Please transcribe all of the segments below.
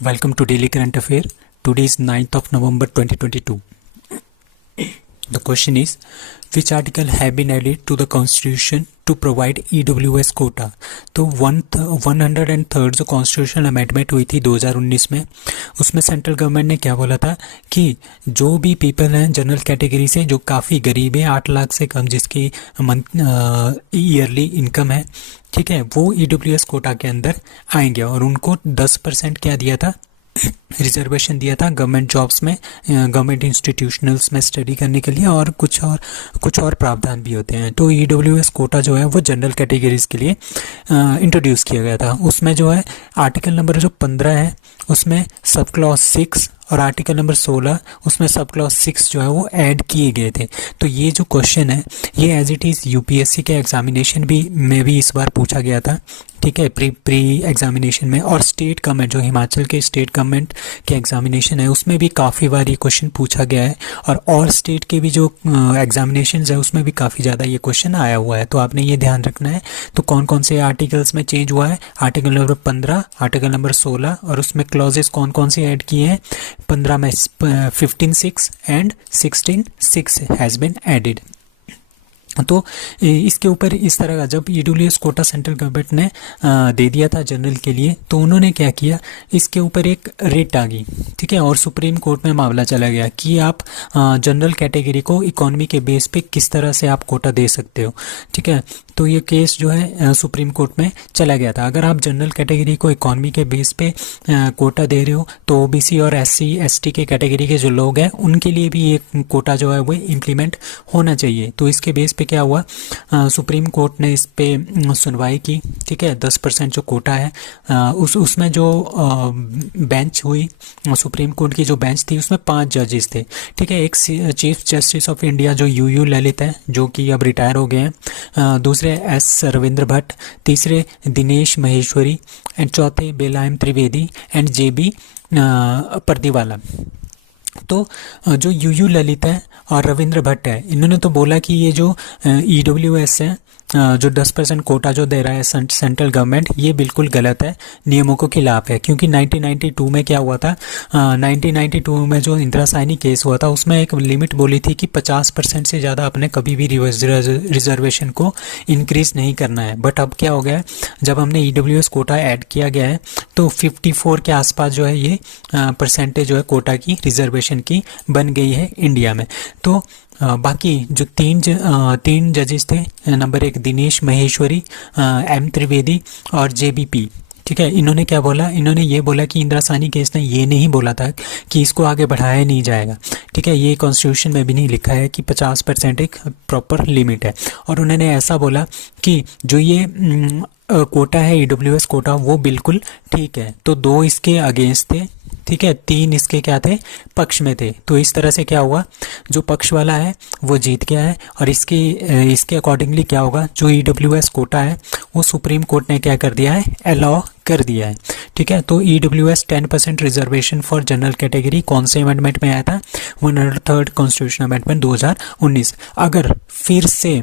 Welcome to Daily Current Affair. Today is 9th of November 2022. The question is, which article have been added to the Constitution to provide EWS quota? तो 103rd जो constitutional amendment हुई थी 2019 में, उसमें central government ने क्या बोला था कि जो भी पीपल हैं जनरल कैटेगरी से जो काफ़ी गरीब है, 8 लाख से कम जिसकी ईयरली इनकम है, ठीक है, वो EWS कोटा के अंदर आएंगे और उनको 10% क्या दिया था, रिजर्वेशन दिया था गवर्नमेंट जॉब्स में, गवर्नमेंट इंस्टीट्यूशनल्स में स्टडी करने के लिए, और कुछ और प्रावधान भी होते हैं। तो EWS कोटा जो है वो जनरल कैटेगरीज के लिए इंट्रोड्यूस किया गया था। उसमें जो है आर्टिकल नंबर जो 15 है उसमें सब क्लॉज 6 और आर्टिकल नंबर 16 उसमें सब क्लॉज 6 जो है वो ऐड किए गए थे। तो ये जो क्वेश्चन है ये एज इट इज़ यूपीएससी के एग्जामिनेशन में भी इस बार पूछा गया था, ठीक है, प्री एग्जामिनेशन में, और स्टेट गवर्नमेंट जो हिमाचल के स्टेट गवर्नमेंट के एग्जामिनेशन है उसमें भी काफ़ी बार ये क्वेश्चन पूछा गया है, और स्टेट के भी जो एग्जामिनेशन है उसमें भी काफ़ी ज़्यादा ये क्वेश्चन आया हुआ है। तो आपने ये ध्यान रखना है। तो कौन कौन से आर्टिकल्स में चेंज हुआ है, आर्टिकल नंबर 15, आर्टिकल नंबर 16, और उसमें क्लॉजेस कौन कौन से ऐड किए हैं। 15 में 15(6) एंड 16(6) हैज़ बिन एडिड। तो इसके ऊपर इस तरह का जब EWS कोटा सेंट्रल गवर्नमेंट ने दे दिया था जनरल के लिए, तो उन्होंने क्या किया, इसके ऊपर एक रेट आ गई, ठीक है, और सुप्रीम कोर्ट में मामला चला गया कि आप जनरल कैटेगरी को इकोनॉमी के बेस पे किस तरह से आप कोटा दे सकते हो, ठीक है। तो ये केस जो है सुप्रीम कोर्ट में चला गया था। अगर आप जनरल कैटेगरी को इकोनॉमी के बेस पे कोटा दे रहे हो तो OBC और SC ST के कैटेगरी के जो लोग हैं उनके लिए भी ये कोटा जो है वो इम्प्लीमेंट होना चाहिए। तो इसके बेस पे क्या हुआ, सुप्रीम कोर्ट ने इस पे सुनवाई की, ठीक है। 10% जो कोटा है उसमें जो बेंच हुई, सुप्रीम कोर्ट की जो बेंच थी उसमें 5 जजेस थे, ठीक है। एक चीफ जस्टिस ऑफ इंडिया जो UU ललित है जो कि अब रिटायर हो गए हैं, दूसरे S रविंद्र भट्ट, तीसरे दिनेश महेश्वरी, एंड चौथे बेलायम त्रिवेदी एंड JB परदीवाला। तो जो UU ललित है और रविंद्र भट्ट है, इन्होंने तो बोला कि ये जो EWS है जो 10% कोटा जो दे रहा है सेंट्रल गवर्नमेंट, ये बिल्कुल गलत है, नियमों के खिलाफ है। क्योंकि 1992 में क्या हुआ था, 1992 में जो इंदिरा साहनी केस हुआ था उसमें एक लिमिट बोली थी कि 50% से ज़्यादा अपने कभी भी रिजर्वेशन को इंक्रीज़ नहीं करना है। बट अब क्या हो गया है, जब हमने EWS कोटा ऐड किया गया है तो 54 के आसपास जो है ये परसेंटेज जो है कोटा की रिजर्वेशन की बन गई है इंडिया में। तो बाकी जो तीन जजेस थे, नंबर 1 दिनेश महेश्वरी, M त्रिवेदी और JBP, ठीक है, इन्होंने क्या बोला, इन्होंने ये बोला कि इंदिरा साहनी केस ने ये नहीं बोला था कि इसको आगे बढ़ाया नहीं जाएगा, ठीक है, ये कॉन्स्टिट्यूशन में भी नहीं लिखा है कि 50% एक प्रॉपर लिमिट है। और उन्होंने ऐसा बोला कि जो ये कोटा है EWS कोटा वो बिल्कुल ठीक है। तो 2 इसके अगेंस्ट थे, ठीक है, 3 इसके क्या थे, पक्ष में थे। तो इस तरह से क्या हुआ, जो पक्ष वाला है वो जीत गया है, और इसके अकॉर्डिंगली क्या होगा, जो EWS कोटा है वो सुप्रीम कोर्ट ने क्या कर दिया है, अलाउ कर दिया है, ठीक है। तो EWS 10% reservation for general category कौन से अमेंडमेंट में आया था, 103rd कॉन्स्टिट्यूशन अमेंडमेंट 2019। अगर फिर से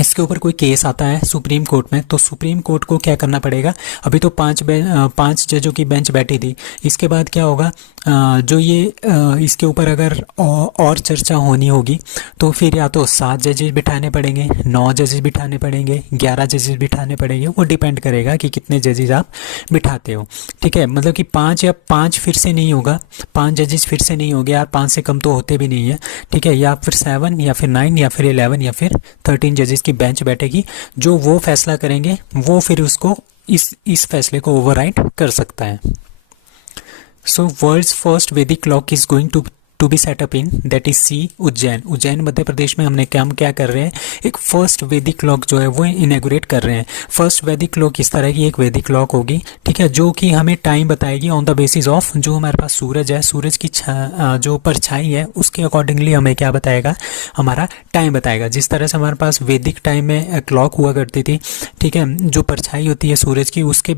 इसके ऊपर कोई केस आता है सुप्रीम कोर्ट में, तो सुप्रीम कोर्ट को क्या करना पड़ेगा, अभी तो 5 जजों की बेंच बैठी थी, इसके बाद क्या होगा, जो ये इसके ऊपर अगर और चर्चा होनी होगी तो फिर या तो 7 जजेस बिठाने पड़ेंगे, 9 जजेस बिठाने पड़ेंगे, 11 जजेस बिठाने पड़ेंगे, वो डिपेंड करेगा कि कितने जजेस आप बिठाते हो, ठीक है। मतलब कि 5 फिर से नहीं होगा, 5 जजेस फिर से नहीं होंगे यार, 5 से कम तो होते भी नहीं है, ठीक है, या फिर 7 या फिर 9 या फिर 11 या फिर 13 जजेस की बेंच बैठेगी, जो वो फैसला करेंगे वो फिर उसको इस फैसले को ओवरराइड कर सकता है। So world's first Vedic clock is going to be set up in that is C Ujjain Madhya Pradesh में। हमने क्या कर रहे हैं, एक फर्स्ट वैदिक क्लॉक जो है वो इनेगुरेट कर रहे हैं। फर्स्ट वैदिक क्लॉक इस तरह की एक वैदिक क्लॉक होगी, ठीक है, जो कि हमें टाइम बताएगी ऑन द बेसिस ऑफ जो हमारे पास सूरज है, सूरज की जो परछाई है उसके अकॉर्डिंगली हमें क्या बताएगा, हमारा टाइम बताएगा। जिस तरह से हमारे पास वैदिक टाइम में क्लॉक हुआ करती थी, ठीक है, जो परछाई होती है सूरज की उसके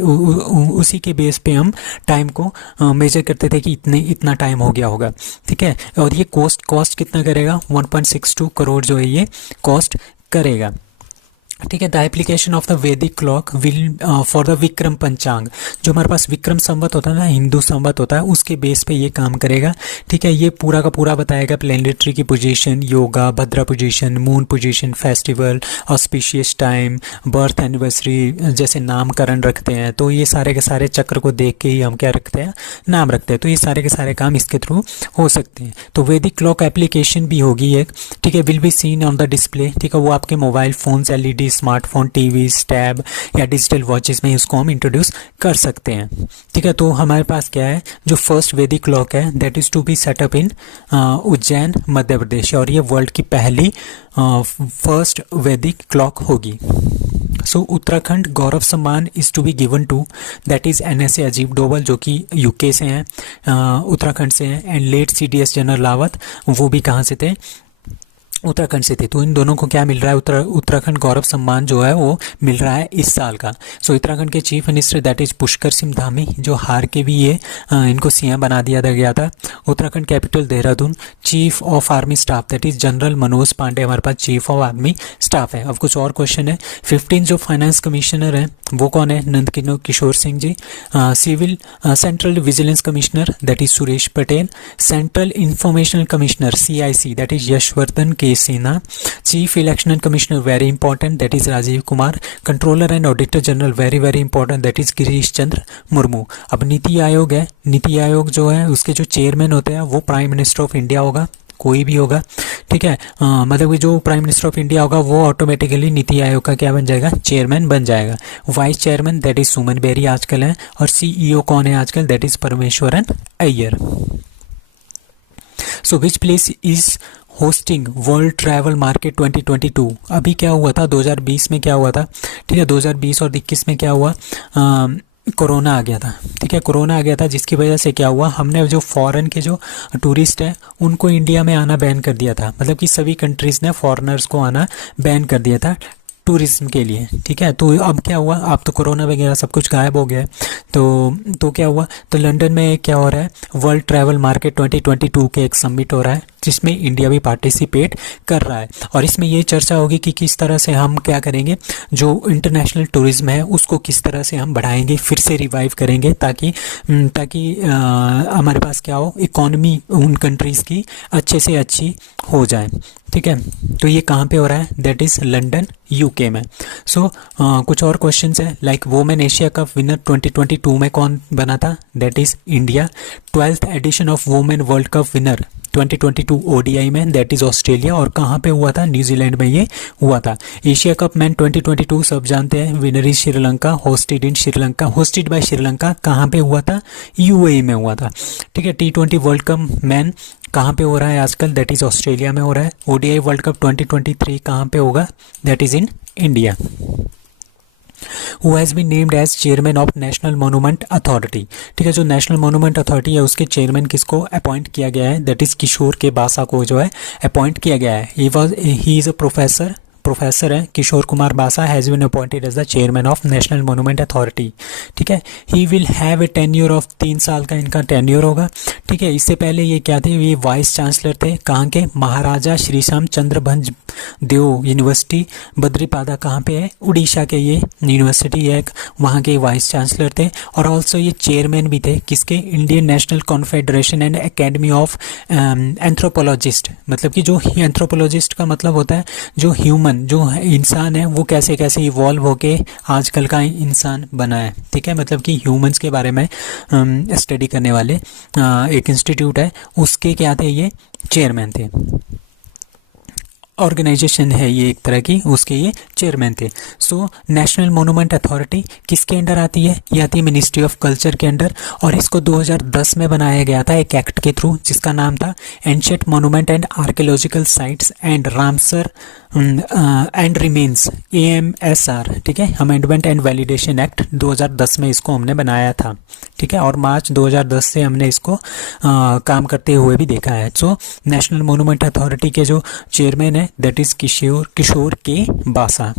उसी के बेस पे हम टाइम को मेजर करते थे कि इतना टाइम हो गया होगा, ठीक है। और ये कॉस्ट कितना करेगा, 1.62 करोड़ जो है ये कॉस्ट करेगा। ठीक है। द एप्लीकेशन ऑफ द वैदिक clock will for the Vikram पंचांग, जो हमारे पास विक्रम संवत होता है ना, हिंदू संवत होता है, उसके बेस पे ये काम करेगा। ठीक है, ये पूरा का पूरा बताएगा प्लेनेटरी की position, yoga, Bhadra position, moon position, festival, auspicious time, birth anniversary, जैसे नामकरण रखते हैं तो ये सारे के सारे चक्र को देख के ही हम क्या रखते हैं, नाम रखते हैं। तो ये सारे के सारे काम इसके थ्रू हो सकते हैं। तो वैदिक क्लॉक एप्लीकेशन भी होगी एक, ठीक है, will be seen on the display. ठीक है, वो आपके mobile phones, LED, smartphone, TV, tab या डिजिटल वॉचेस में उसको हम इंट्रोड्यूस कर सकते हैं। ठीक है, तो हमारे पास क्या है, जो फर्स्ट वैदिक क्लॉक है that is to be set up in Ujjain Madhya Pradesh, और ये वर्ल्ड की पहली फर्स्ट वैदिक क्लॉक होगी। सो Uttarakhand Gaurav Samman is to be given to, that is NSA Ajit Doval, जो कि यूके से हैं, उत्तराखंड से हैं, and let CDS general Rawat, वो भी कहाँ से थे, उत्तराखंड से थे। तो इन दोनों को क्या मिल रहा है, उत्तराखंड गौरव सम्मान जो है वो मिल रहा है इस साल का। सो उत्तराखंड के chief minister that is Pushkar Singh Dhami, जो हार के भी ये इनको CM बना दिया गया था। Uttarakhand capital Dehradun. Chief of army staff that is general Manoj Pande, हमारे पास चीफ ऑफ आर्मी स्टाफ है। अब कुछ और क्वेश्चन है। 15 जो फाइनेंस कमिश्नर हैं वो कौन है, Nand Kishore Singh ji. Civil central vigilance commissioner that is Suresh Patel. Central information commissioner CIC that is Yashwardhan K Sinha. Chief election commissioner very important that is Rajiv Kumar. Controller and auditor general very very important that is Girish Chandra Murmu. अब नीति आयोग है, नीति आयोग जो है उसके जो चेयरमैन होते हैं वो प्राइम मिनिस्टर ऑफ इंडिया होगा, कोई भी होगा। ठीक है, मतलब जो प्राइम मिनिस्टर ऑफ इंडिया होगा वो ऑटोमेटिकली नीति आयोग का क्या बन जाएगा, चेयरमैन बन जाएगा। Vice chairman that is Suman Bery आजकल है, और CEO कौन है आजकल, that is Parameswaran Iyer. So which place is hosting world travel market 2022। अभी क्या हुआ था, 2020 में क्या हुआ था, ठीक है, 2020 और 2021 में क्या हुआ, कोरोना आ गया था। ठीक है, कोरोना आ गया था, जिसकी वजह से क्या हुआ, हमने जो फॉरेन के जो टूरिस्ट हैं उनको इंडिया में आना बैन कर दिया था। मतलब कि सभी कंट्रीज़ ने फॉरेनर्स को आना बैन कर दिया था टूरिज्म के लिए। ठीक है, तो अब क्या हुआ, अब तो कोरोना वगैरह सब कुछ गायब हो गया है। तो क्या हुआ, तो लंदन में क्या हो रहा है, वर्ल्ड ट्रैवल मार्केट 2022 के एक समिट हो रहा है जिसमें इंडिया भी पार्टिसिपेट कर रहा है। और इसमें ये चर्चा होगी कि किस तरह से हम क्या करेंगे, जो इंटरनेशनल टूरिज्म है उसको किस तरह से हम बढ़ाएंगे, फिर से रिवाइव करेंगे, ताकि हमारे पास क्या हो, इकोनॉमी उन कंट्रीज़ की अच्छे से अच्छी हो जाए। ठीक है, तो ये कहाँ पे हो रहा है, दैट इज़ लंदन UK में। सो कुछ और क्वेश्चंस है, like women Asia cup winner 2022 में कौन बना था, that is India. 12th edition of women world cup winner 2022 ODI में, दैट इज़ ऑस्ट्रेलिया। और कहाँ पे हुआ था, न्यूजीलैंड में ये हुआ था। एशिया कप मैन 2022 सब जानते हैं, winner is Sri Lanka, hosted in Sri Lanka, hosted by Sri Lanka. कहाँ पे हुआ था, UAE में हुआ था। ठीक है, T20 वर्ल्ड कप मैन कहाँ पे हो रहा है आजकल, दैट इज़ ऑस्ट्रेलिया में हो रहा है। ODI वर्ल्ड कप 2023 कहाँ पे होगा, that is in India. Who has been named as chairman of national monument authority. ठीक है, जो नेशनल मोनूमेंट अथॉरिटी है उसके चेयरमैन किसको अपॉइंट किया गया है, दैट इज़ किशोर के बासा को जो है अपॉइंट किया गया है। ही इज़ अ प्रोफेसर है Kishore Kumar Basa, has been appointed as the chairman of national monument authority. ठीक है, he will have a tenure of 3 साल का इनका टेन्योर होगा। ठीक है, इससे पहले ये क्या थे, ये वाइस चांसलर थे, कहाँ के, महाराजा श्रीशाम चंद्र भंज देव यूनिवर्सिटी बद्रीपादा, कहाँ पे है, उड़ीसा के ये यूनिवर्सिटी है, वहाँ के वाइस चांसलर थे। और ऑल्सो ये चेयरमैन भी थे किसके, Indian national confederation and academy of anthropologist. मतलब कि जो एंथ्रोपोलॉजिस्ट का मतलब होता है जो ह्यूमन, जो इंसान है वो कैसे कैसे इवॉल्व होके आजकल का इंसान बना है। ठीक है, मतलब कि ह्यूमंस के बारे में स्टडी करने वाले एक इंस्टीट्यूट है, उसके क्या थे, ये चेयरमैन थे। ऑर्गेनाइजेशन है ये एक तरह की, उसके ये चेयरमैन थे। सो नेशनल मोनूमेंट अथॉरिटी किसके अंडर आती है, ये आती है मिनिस्ट्री ऑफ कल्चर के अंडर। और इसको 2010 में बनाया गया था एक एक्ट के थ्रू जिसका नाम था ancient monument and archaeological sites and Ramsar and remains, AMSR। ठीक है, अमेंडमेंट एंड वैलिडेशन एक्ट 2010 में इसको हमने बनाया था। ठीक है, और मार्च 2010 से हमने इसको काम करते हुए भी देखा है। सो नेशनल मोनूमेंट अथॉरिटी के जो चेयरमैन है that is Kishore K Basa.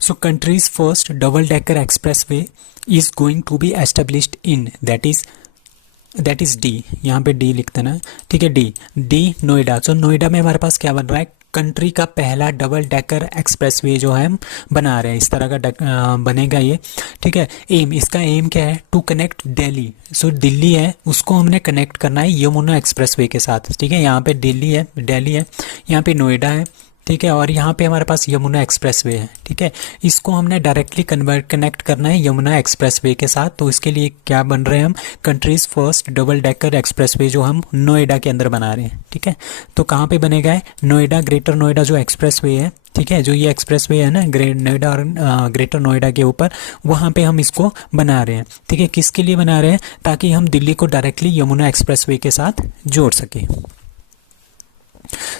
So country's first double decker expressway is going to be established in, that is D, यहाँ पे D लिखते ना। ठीक है, D नोएडा। सो नोएडा में हमारे पास क्या बन रहा है, कंट्री का पहला डबल डेकर एक्सप्रेसवे जो है हम बना रहे हैं, इस तरह का बनेगा ये, ठीक है। इसका एम क्या है, टू कनेक्ट दिल्ली, सो दिल्ली है उसको हमने कनेक्ट करना है यमुना एक्सप्रेसवे के साथ, ठीक है। यहाँ पे दिल्ली है, यहाँ पे नोएडा है, ठीक है, और यहाँ पे हमारे पास यमुना एक्सप्रेसवे है, ठीक है। इसको हमने डायरेक्टली कनेक्ट करना है यमुना एक्सप्रेसवे के साथ। तो इसके लिए क्या बन रहे हैं हम, countries first double decker expressway जो हम नोएडा के अंदर बना रहे हैं, ठीक है। तो कहाँ पे बनेगा है, नोएडा, ग्रेटर नोएडा जो एक्सप्रेसवे है, ठीक है, जो ये एक्सप्रेसवे है ना नोएडा और ग्रेटर नोएडा के ऊपर, वहाँ पे हम इसको बना रहे हैं, ठीक है। किसके लिए बना रहे हैं, ताकि हम दिल्ली को डायरेक्टली यमुना एक्सप्रेसवे के साथ जोड़ सकें।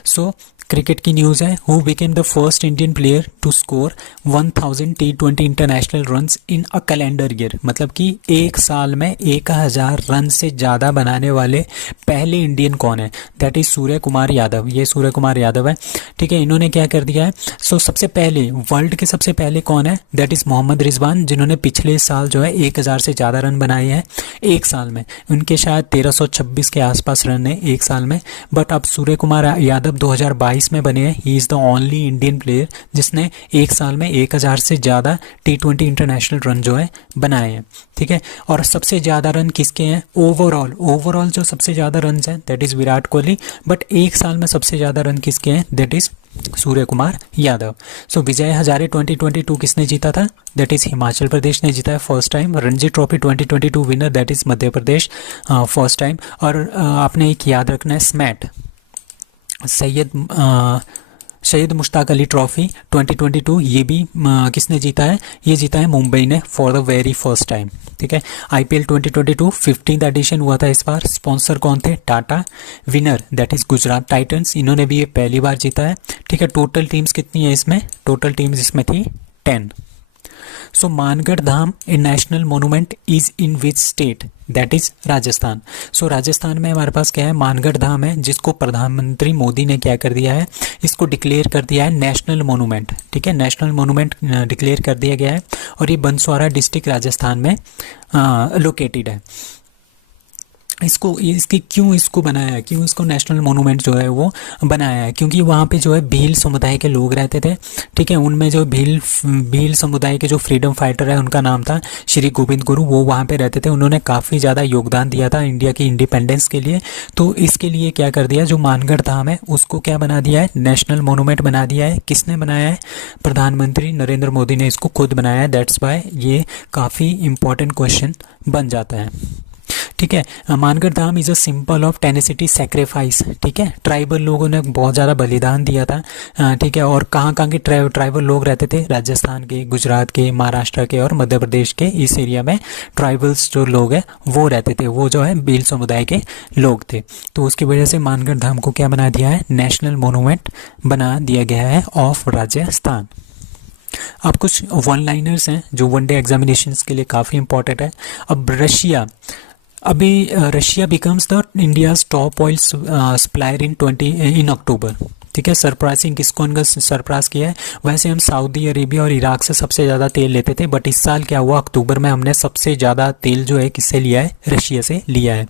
सो क्रिकेट की न्यूज़ है, who became the first Indian player to score 1000 T20 international runs in a calendar year, मतलब कि एक साल में 1000 रन से ज़्यादा बनाने वाले पहले इंडियन कौन है, दैट इज़ सूर्य कुमार यादव। ये सूर्य कुमार यादव है, ठीक है। इन्होंने क्या कर दिया है, सो सबसे पहले वर्ल्ड के सबसे पहले कौन है, दैट इज़ मोहम्मद रिजवान, जिन्होंने पिछले साल जो है 1000 से ज़्यादा रन बनाए हैं एक साल में। उनके शायद 1326 के आसपास रन है एक साल में, बट अब सूर्य कुमार यादव 2022 में बने हैं। He is the only Indian player जिसने एक साल में 1000 से ज़्यादा T20 इंटरनेशनल रन जो है बनाए हैं, ठीक है। और सबसे ज़्यादा रन किसके हैं, ओवरऑल जो सबसे ज़्यादा रन हैं that is Virat Kohli, but एक साल में सबसे ज़्यादा रन किसके हैं, दैट इज़ सूर्य कुमार यादव। सो विजय हजारे 2022 किसने जीता था, दैट इज़ हिमाचल प्रदेश ने जीता है first time. Ranji trophy 2022 winner that is Madhya Pradesh first time. और आपने एक याद रखना है, स्मैट सैयद मुश्ताक अली ट्रॉफी 2022, ये भी किसने जीता है, ये जीता है मुंबई ने for the very first time, ठीक है। IPL 2022 15th एडिशन हुआ था इस बार, स्पॉन्सर कौन थे, Tata. Winner that is Gujarat Titans, इन्होंने भी ये पहली बार जीता है, ठीक है। टोटल टीम्स कितनी है इसमें, टोटल टीम्स इसमें थी 10। So Mangarh Dham a national monument is in which state, that is Rajasthan. So Rajasthan में हमारे पास क्या है, मानगढ़ धाम है, जिसको प्रधानमंत्री मोदी ने क्या कर दिया है, इसको डिक्लेयर कर दिया है नेशनल मोनूमेंट, ठीक है। नेशनल मोनूमेंट डिक्लेयर कर दिया गया है और ये बंसवाड़ा डिस्ट्रिक्ट राजस्थान में लोकेटेड है। क्यों इसको बनाया है, क्यों इसको नेशनल मोनूमेंट जो है वो बनाया है, क्योंकि वहाँ पे जो है भील समुदाय के लोग रहते थे, ठीक है। उनमें जो भील समुदाय के जो फ्रीडम फाइटर है उनका नाम था श्री गोविंद गुरु, वो वहाँ पे रहते थे। उन्होंने काफ़ी ज़्यादा योगदान दिया था इंडिया की इंडिपेंडेंस के लिए। तो इसके लिए क्या कर दिया, जो मानगढ़ धाम है उसको क्या बना दिया है, नेशनल मोनूमेंट बना दिया है। किसने बनाया है, प्रधानमंत्री नरेंद्र मोदी ने इसको खुद बनाया है। दैट्स वाई ये काफ़ी इंपॉर्टेंट क्वेश्चन बन जाता है, ठीक है। Mangarh Dham is a symbol of tenacity sacrifice, ठीक है। ट्राइबल लोगों ने बहुत ज़्यादा बलिदान दिया था, ठीक है। और कहाँ के ट्राइबल लोग रहते थे, राजस्थान के, गुजरात के, महाराष्ट्र के और मध्य प्रदेश के, इस एरिया में ट्राइबल्स जो लोग हैं वो रहते थे, वो जो है भील समुदाय के लोग थे। तो उसकी वजह से मानगढ़ धाम को क्या बना दिया है, नेशनल मोनूमेंट बना दिया गया है ऑफ राजस्थान। अब कुछ वन लाइनर्स हैं जो वनडे एग्जामिनेशंस के लिए काफ़ी इंपॉर्टेंट है। अब Russia becomes the India's top oil supplier in October, ठीक है। सरप्राइजिंग किसको उनका सरप्राइज किया है, वैसे हम सऊदी अरेबिया और इराक से सबसे ज़्यादा तेल लेते थे, बट इस साल क्या हुआ, अक्टूबर में हमने सबसे ज़्यादा तेल जो है किससे लिया है, रशिया से लिया है।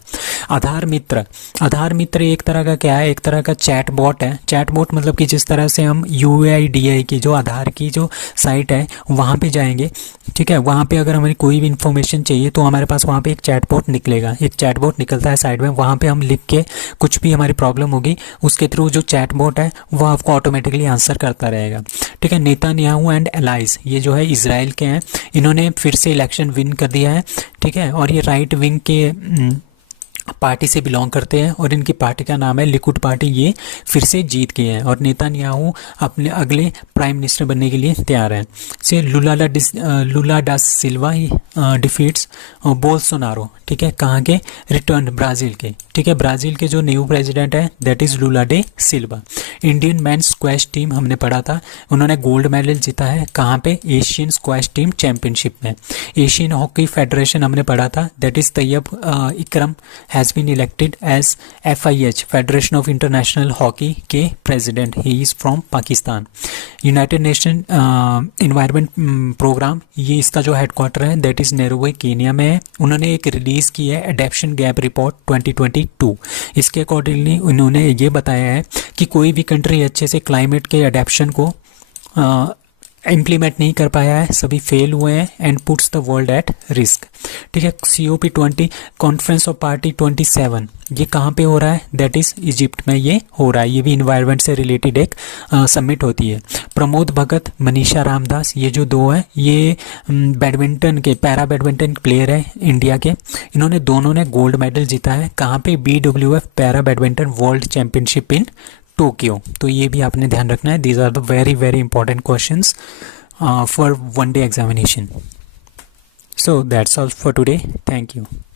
आधार मित्र एक तरह का क्या है, एक तरह का चैट बॉट है। चैट बॉट मतलब कि जिस तरह से हम UIDAI की जो आधार की जो साइट है वहाँ पे जाएंगे, ठीक है। वहाँ पे अगर हमें कोई भी इन्फॉर्मेशन चाहिए तो हमारे पास वहाँ पे एक चैट बॉट निकलेगा, एक चैट बॉट निकलता है साइड में, वहाँ पे हम लिख के कुछ भी हमारी प्रॉब्लम होगी उसके थ्रू जो चैट बॉट है वो आपको ऑटोमेटिकली आंसर करता रहेगा, ठीक है। नेतान्याहू एंड एलाइज, ये जो है इजराइल के हैं, इन्होंने फिर से इलेक्शन विन कर दिया है, ठीक है। और ये राइट विंग के पार्टी से बिलोंग करते हैं और इनकी पार्टी का नाम है लिकुड पार्टी, ये फिर से जीत गए हैं और नेतान्याहू अपने अगले प्राइम मिनिस्टर बनने के लिए तैयार हैं। से लुला डा सिल्वा ही डिफीट्स बोल्सोनारो, ठीक है। कहाँ के, रिटर्न ब्राज़ील के, ठीक है। ब्राज़ील के जो न्यू प्रेसिडेंट है that is Lula day Silva. Indian mains squash team हमने पढ़ा था, उन्होंने गोल्ड मेडल जीता है कहाँ पे, एशियन स्क्वैश टीम चैंपियनशिप में। एशियन हॉकी फेडरेशन हमने पढ़ा था, that is Tayyab Ikram has been elected as FIH federation of international hockey के president. He is from Pakistan. United Nation environment programme, ये इसका जो हेडक्वार्टर है दैट इज़ नैरोबी केनिया में है. उन्होंने एक रिलीज़ की है एडेप्शन गैप रिपोर्ट 2022. इसके अकॉर्डिंगली उन्होंने ये बताया है कि कोई भी कंट्री अच्छे से क्लाइमेट के अडेप्शन को इम्प्लीमेंट नहीं कर पाया है, सभी फेल हुए हैं and puts the world at risk. ठीक है. COP20 कॉन्फ्रेंस ऑफ पार्टी 27 ये कहाँ पे हो रहा है? दैट इज़ इजिप्ट में ये हो रहा है. ये भी इन्वायरमेंट से रिलेटेड एक समिट होती है. प्रमोद भगत, मनीषा रामदास, ये जो दो हैं ये बैडमिंटन के पैरा बैडमिंटन प्लेयर है इंडिया के. इन्होंने दोनों ने गोल्ड मेडल जीता है. कहाँ पे? BWF para badminton world championship in Tokyo. तो ये भी आपने ध्यान रखना है. These are the very very important questions for one day examination. So that's all for today. Thank you.